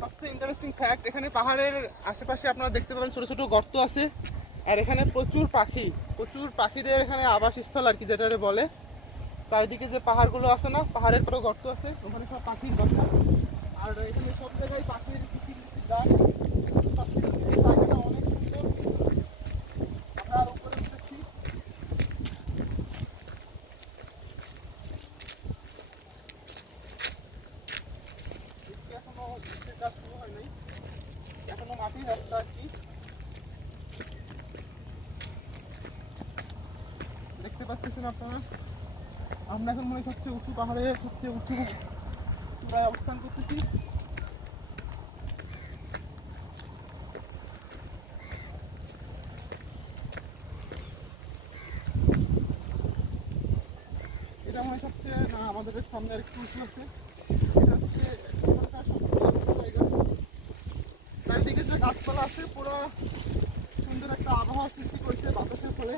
সবচেয়ে interesting fact এখানে পাহাড়ের আশেপাশে আপনারা দেখতে পাবেন ছোটো ছোটো গর্ত আছে, আর এখানে প্রচুর পাখি, প্রচুর পাখিদের এখানে আবাসস্থল আর কি যেটারে বলে। চারিদিকে যে পাহাড়গুলো আছে না, পাহাড়ের পুরো গর্ত আছে, ওখানে সব পাখির গর্ত আর এখানে সব জায়গায় পাখির গাছ। এখনও কি দেখতে পাচ্ছেন আপনারা আমরা এখন মনে সবচেয়ে উঁচু পাহাড়ে সবচেয়ে উঁচু চূড়ায় অবস্থান করতেছি এটা মনে সবচেয়ে না, আমাদের সামনে আর একটু উঁচু আছে। চারিদিকে যে গাছপালা আছে পুরো সুন্দর একটা আবহাওয়া সৃষ্টি করছে বাতাসের ফলে।